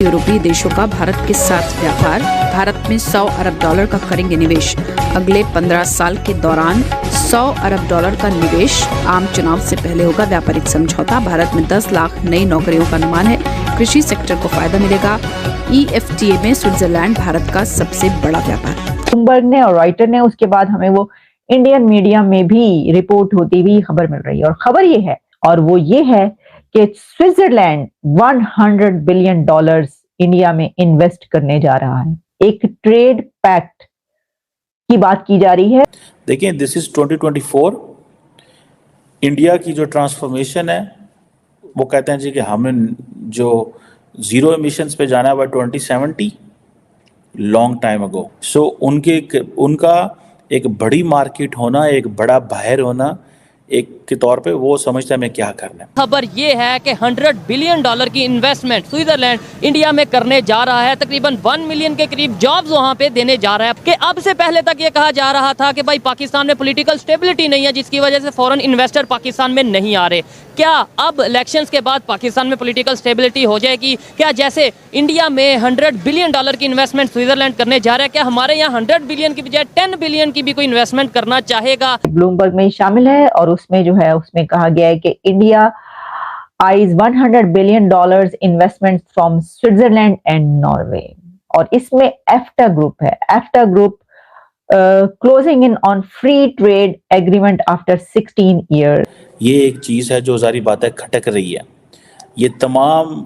यूरोपीय देशों का भारत के साथ व्यापार। भारत में 100 अरब डॉलर का करेंगे निवेश। अगले 15 साल के दौरान 100 अरब डॉलर का निवेश। आम चुनाव से पहले होगा व्यापारिक समझौता। भारत में 10 लाख नई नौकरियों का अनुमान है। कृषि सेक्टर को फायदा मिलेगा। EFTA में स्विट्जरलैंड भारत का सबसे बड़ा व्यापार। ब्लूमबर्ग ने और रॉयटर ने, उसके बाद हमें वो इंडियन मीडिया में भी रिपोर्ट होती हुई खबर मिल रही है, और खबर ये है, और वो ये है कि स्विट्जरलैंड 100 बिलियन डॉलर्स इंडिया में इन्वेस्ट करने जा रहा है। एक ट्रेड पैक्ट की बात की जा रही है। देखिए, दिस इज 2024। इंडिया की जो ट्रांसफॉर्मेशन है, वो कहते हैं जी कि हमें जो जीरो एमिशंस पे जाना है बाय 2070, लॉन्ग टाइम अगो। सो उनका एक बड़ी मार्केट होना, एक बड़ा बाहर होना, एक के तौर पे वो समझता है मैं क्या करना है। खबर ये है कि 100 बिलियन डॉलर की इन्वेस्टमेंट स्विट्जरलैंड इंडिया में करने जा रहा है। तकरीबन 1 मिलियन के करीब जॉब्स वहां पे देने जा रहा है। कि अब से पहले तक ये कहा जा रहा था कि भाई पाकिस्तान में पॉलिटिकल स्टेबिलिटी नहीं है, जिसकी वजह से फॉरेन इन्वेस्टर पाकिस्तान में नहीं आ रहे। क्या अब इलेक्शंस के बाद पाकिस्तान में पॉलिटिकल स्टेबिलिटी हो जाएगी? क्या जैसे इंडिया में 100 बिलियन डॉलर की इन्वेस्टमेंट स्विट्जरलैंड करने जा रहा है, क्या हमारे यहाँ 100 बिलियन की बजाय 10 बिलियन की भी कोई इन्वेस्टमेंट करना चाहेगा? ब्लूमबर्ग में शामिल है, और उसमें जो है उसमें कहा गया है कि India eyes 100 billion dollars investment from Switzerland and Norway. और इसमें एफ्टा ग्रुप है। EFTA group closing in on free trade agreement after 16 years. ये एक चीज़ है जो जारी बात है खटक रही है। ये तमाम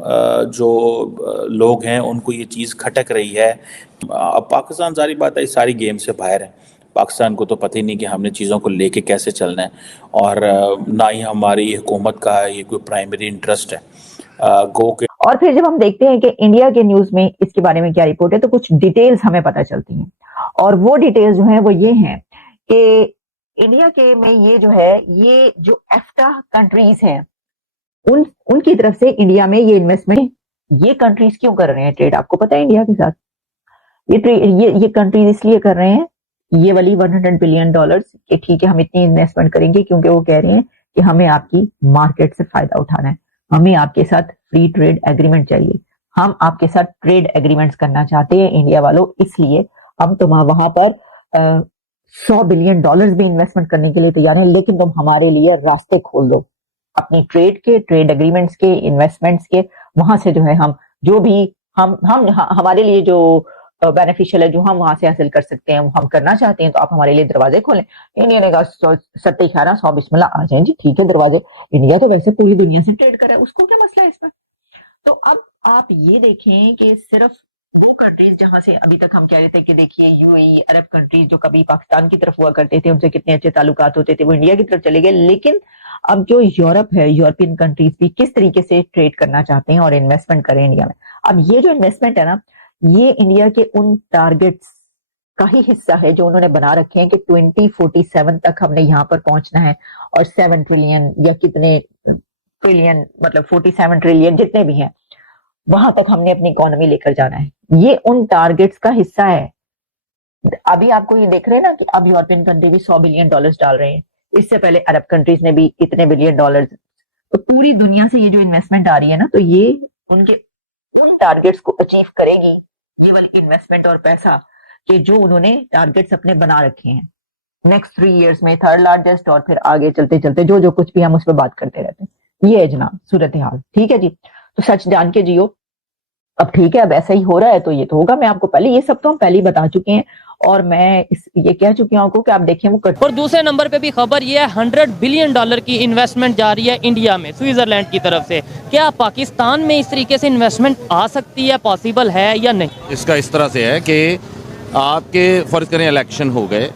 जो लोग हैं उनको ये चीज़ खटक रही है। अब पाकिस्तान जारी बात है इस सारी गेम से बाहर है। पाकिस्तान को तो पता ही नहीं कि हमने चीज़ों को लेके कैसे चलना है, और ना ही हमारी हुकूमत का ये कोई प्राइमरी इंटरेस्ट है गो के। और फिर जब हम देखते हैं कि इंडिया के न्यूज में इसके बारे में क्या रिपोर्ट है, तो कुछ डिटेल्स हमें पता चलती हैं, और वो डिटेल्स जो है वो ये हैं कि इंडिया के में ये जो है, ये जो एफ्टा कंट्रीज हैं उनकी तरफ से इंडिया में ये इन्वेस्टमेंट, ये कंट्रीज क्यों कर रहे हैं ट्रेड? आपको पता है इंडिया के साथ ये कंट्रीज इसलिए कर रहे हैं, ये वाली 100 बिलियन डॉलर्स कि ठीक है हम इतनी इन्वेस्टमेंट करेंगे, क्योंकि वो कह रहे हैं कि हमें आपकी मार्केट से फायदा उठाना है, हमें आपके साथ फ्री ट्रेड एग्रीमेंट चाहिए, हम आपके साथ ट्रेड एग्रीमेंट्स करना चाहते हैं इंडिया वालों, इसलिए हम तुम वहां पर 100 बिलियन डॉलर्स भी इन्वेस्टमेंट करने के लिए तैयार हैं, लेकिन तुम हमारे लिए रास्ते खोल दो अपनी ट्रेड के, ट्रेड एग्रीमेंट्स के, इन्वेस्टमेंट्स के। वहां से जो है हम जो भी हम हमारे लिए जो बेनिफिशियल है, जो हम वहां से हासिल कर सकते हैं, हम करना चाहते हैं, तो आप हमारे लिए दरवाजे खोलें। इंडिया ने कहा सत्ते इशारा 100 बिस्मिल्लाह आ जाए जी, ठीक है दरवाजे। इंडिया तो वैसे पूरी दुनिया से ट्रेड कर रहा है, उसको क्या मसला है इसमें? तो अब आप ये देखें कि सिर्फ वो कंट्रीज जहां से अभी तक हम कह रहे थे कि देखिए यूएई, अरब कंट्रीज जो कभी पाकिस्तान की तरफ हुआ करते थे, उनसे कितने अच्छे ताल्लुकात होते थे, वो इंडिया की तरफ चले गए। लेकिन अब जो यूरोप है, यूरोपियन कंट्रीज भी किस तरीके से ट्रेड करना चाहते हैं और इन्वेस्टमेंट करें इंडिया में। अब ये जो इन्वेस्टमेंट है ना, ये इंडिया के उन टारगेट्स का ही हिस्सा है जो उन्होंने बना रखे हैं कि 2047 तक हमने यहाँ पर पहुंचना है, और 7 ट्रिलियन या कितने ट्रिलियन, मतलब 47 ट्रिलियन जितने भी हैं, वहां तक हमने अपनी इकोनॉमी लेकर जाना है। ये उन टारगेट्स का हिस्सा है। अभी आपको ये देख रहे हैं ना कि अब यूरोपियन कंट्री भी 100 बिलियन डॉलर्स डाल रहे हैं, इससे पहले अरब कंट्रीज ने भी इतने बिलियन डॉलर्स। तो पूरी दुनिया से ये जो इन्वेस्टमेंट आ रही है ना, तो ये उनके उन टारगेट्स को अचीव करेगी, ये वाली इन्वेस्टमेंट और पैसा, कि जो उन्होंने टारगेट्स अपने बना रखे हैं नेक्स्ट 3 इयर्स में, 3rd लार्जेस्ट, और फिर आगे चलते चलते जो कुछ भी हम उस पर बात करते रहते हैं। ये है जनाब सूरत हाल, ठीक है जी। तो सच जान के जियो। अब ठीक है, अब ऐसा ही हो रहा है तो ये तो होगा। मैं आपको पहले, ये सब तो हम पहले ही बता चुके हैं, और मैं ये कह चुकी हूँ आपको कि आप देखें वो और दूसरे नंबर पे भी खबर ये है 100 बिलियन डॉलर की इन्वेस्टमेंट जा रही है इंडिया में स्विट्जरलैंड की तरफ से। क्या पाकिस्तान में इस तरीके से इन्वेस्टमेंट आ सकती है, पॉसिबल है या नहीं? इसका इस तरह से है कि आपके फर्ज करें इलेक्शन हो गए,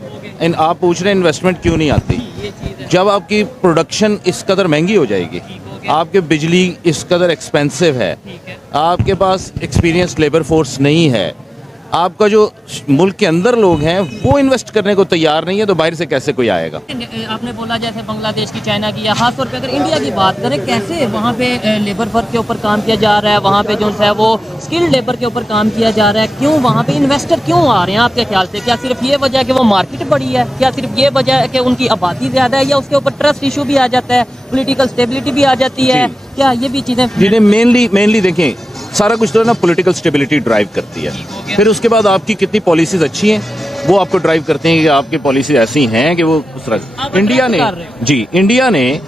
आप पूछ रहे हैं इन्वेस्टमेंट क्यों नहीं आती। जब आपकी प्रोडक्शन इस कदर महंगी हो जाएगी, आपके बिजली इस कदर एक्सपेंसिव है, आपके पास एक्सपीरियंस लेबर फोर्स नहीं है, आपका जो मुल्क के अंदर लोग हैं वो इन्वेस्ट करने को तैयार नहीं है, तो बाहर से कैसे कोई आएगा? आपने बोला जैसे बांग्लादेश की, चाइना की, या खासतौर पे अगर इंडिया की बात करें, कैसे वहाँ पे लेबर वर्क के ऊपर काम किया जा रहा है, वहाँ पे जो है वो स्किल्ड लेबर के ऊपर काम किया जा रहा है, क्यों वहाँ पे इन्वेस्टर क्यों आ रहे हैं आपके ख्याल से? क्या सिर्फ ये वजह है कि वो मार्केट बड़ी है? क्या सिर्फ ये वजह है कि उनकी आबादी ज्यादा है, या उसके ऊपर ट्रस्ट इशू भी आ जाता है, पोलिटिकल स्टेबिलिटी भी आ जाती है? क्या ये भी चीजें? मेनली देखें, सारा कुछ तो है ना पॉलिटिकल स्टेबिलिटी ड्राइव करती है। फिर उसके बाद आपकी कितनी पॉलिसीज अच्छी हैं वो आपको ड्राइव करते हैं कि आपकी पॉलिसी ऐसी हैं कि वो उस तरह। इंडिया ने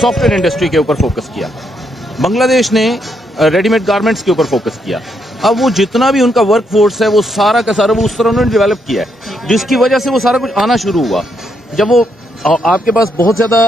सॉफ्टवेयर इंडस्ट्री के ऊपर फोकस किया, बांग्लादेश ने रेडीमेड गारमेंट्स के ऊपर फोकस किया। अब वो जितना भी उनका वर्क फोर्स है वो सारा का सारा वो उस तरह उन्होंने डेवलप किया है, जिसकी वजह से वो सारा कुछ आना शुरू हुआ। जब वो आपके पास बहुत ज्यादा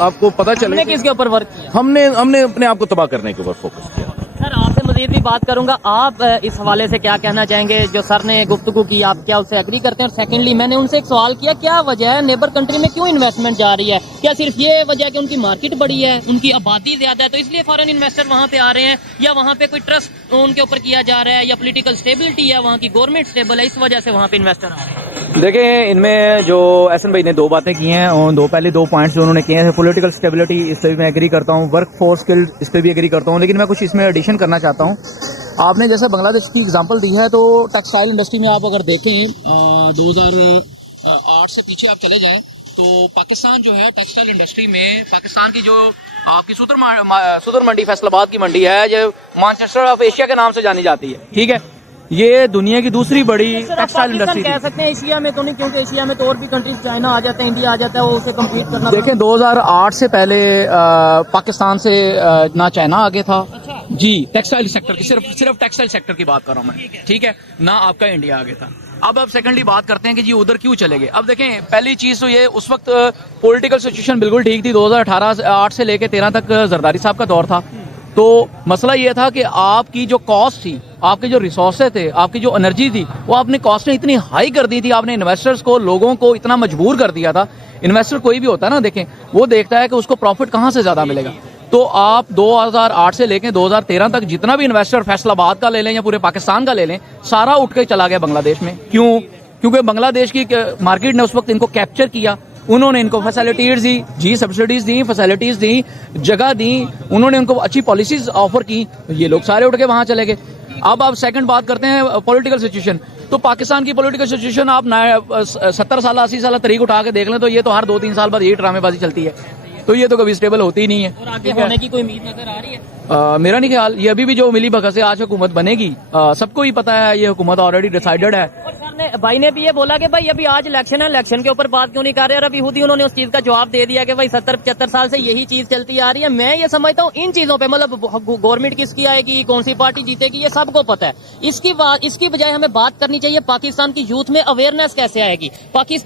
आपको पता चले, हमने किसके ऊपर वर्क किया? हमने अपने आप को तबाह करने के ऊपर फोकस किया। सर आपसे मजीद भी बात करूंगा, आप इस हवाले से क्या कहना चाहेंगे? जो सर ने गुफ्तगू की, आप क्या उससे एग्री करते हैं? और सेकेंडली मैंने उनसे एक सवाल किया, क्या वजह है नेबर कंट्री में क्यों इन्वेस्टमेंट जा रही है? क्या सिर्फ ये वजह है कि उनकी मार्केट बड़ी है, उनकी आबादी ज्यादा है तो इसलिए फॉरेन इन्वेस्टर वहाँ पे आ रहे हैं, या वहाँ पे कोई ट्रस्ट उनके ऊपर किया जा रहा है, या पॉलिटिकल स्टेबिलिटी है, वहाँ की गवर्नमेंट स्टेबल है, इस वजह से वहाँ पे इन्वेस्टर आ रहे हैं? देखिए, इनमें जो एहसन भाई ने दो बातें की हैं और पहले दो पॉइंट्स जो उन्होंने किए हैं, पॉलिटिकल स्टेबिलिटी, इस पर भी मैं एग्री करता हूँ, वर्क फोर्स स्किल इस पर भी एग्री करता हूँ, लेकिन मैं कुछ इसमें एडिशन करना चाहता हूँ। आपने जैसे बांग्लादेश की एग्जांपल दी है, तो टेक्सटाइल इंडस्ट्री में आप अगर देखें 2008 से पीछे आप चले जाएं तो पाकिस्तान जो है टेक्सटाइल इंडस्ट्री में, पाकिस्तान की जो आपकी सुदर मंडी फैसलाबाद की मंडी है, जो मैनचेस्टर ऑफ एशिया के नाम से जानी जाती है, ठीक है, ये दुनिया की दूसरी बड़ी टेक्सटाइल इंडस्ट्री कह सकते हैं एशिया में तो नहीं, क्योंकि एशिया में तो और भी कंट्रीज, चाइना आ जाता है, इंडिया आ जाता है, वो उसे कम्पीट करना। देखें 2008 से पहले पाकिस्तान से ना चाइना आगे था जी टेक्सटाइल सेक्टर की, सिर्फ टेक्सटाइल सेक्टर की बात कर रहा हूँ मैं, ठीक है, ना आपका इंडिया आगे था। अब सेकंडली बात करते हैं कि जी उधर क्यों चले गए। अब देखें, पहली चीज तो ये, उस वक्त पॉलिटिकल सिचुएशन बिल्कुल ठीक थी, 2018 से लेके 13 तक जरदारी साहब का दौर था। तो मसला ये था कि आपकी जो कॉस्ट थी, आपके जो रिसोर्सेज थे, आपकी जो एनर्जी थी, वो आपने कॉस्ट ने इतनी हाई कर दी थी, आपने इन्वेस्टर्स को, लोगों को इतना मजबूर कर दिया था। इन्वेस्टर कोई भी होता है ना, देखें, वो देखता है कि उसको प्रॉफिट कहाँ से ज्यादा मिलेगा। तो आप 2008 से लेकर 2013 तक जितना भी इन्वेस्टर फैसलाबाद का ले लें या पूरे पाकिस्तान का ले लें, सारा उठ के चला गया बांग्लादेश में। क्यों? क्योंकि बांग्लादेश की मार्केट ने उस वक्त इनको कैप्चर किया, उन्होंने इनको फैसिलिटीज दी जी, सब्सिडीज दी, फैसिलिटीज दी, जगह दी, उन्होंने उनको अच्छी पॉलिसीज ऑफर की, ये लोग सारे उठ के वहां चले गए। अब आप सेकंड बात करते हैं पॉलिटिकल सिचुएशन, तो पाकिस्तान की पॉलिटिकल सिचुएशन आप 70 साल 80 साल तरीक उठा के देख लें तो ये तो हर 2-3 साल बाद यही ड्रामेबाजी चलती है, तो ये तो कभी स्टेबल होती ही नहीं है। और आगे होने की कोई उम्मीद नजर आ रही है? मेरा नहीं ख्याल, ये अभी भी जो मिली भगत से आज हुकूमत बनेगी, सबको ही पता है, ये हुकूमत ऑलरेडी डिसाइडेड है। और सर ने, भाई ने भी ये बोला कि भाई अभी आज इलेक्शन है, इलेक्शन के ऊपर बात क्यों नहीं कर रहे? और अभी खुद ही उन्होंने उस चीज का जवाब दे दिया कि भाई 70-75 साल से यही चीज चलती आ रही है। मैं ये समझता हूँ इन चीजों पे, मतलब गवर्नमेंट किसकी आएगी, कौन सी पार्टी जीतेगी, ये सबको पता है। इसकी बजाय हमें बात करनी चाहिए पाकिस्तान की यूथ में अवेयरनेस कैसे आएगी। पाकिस्तान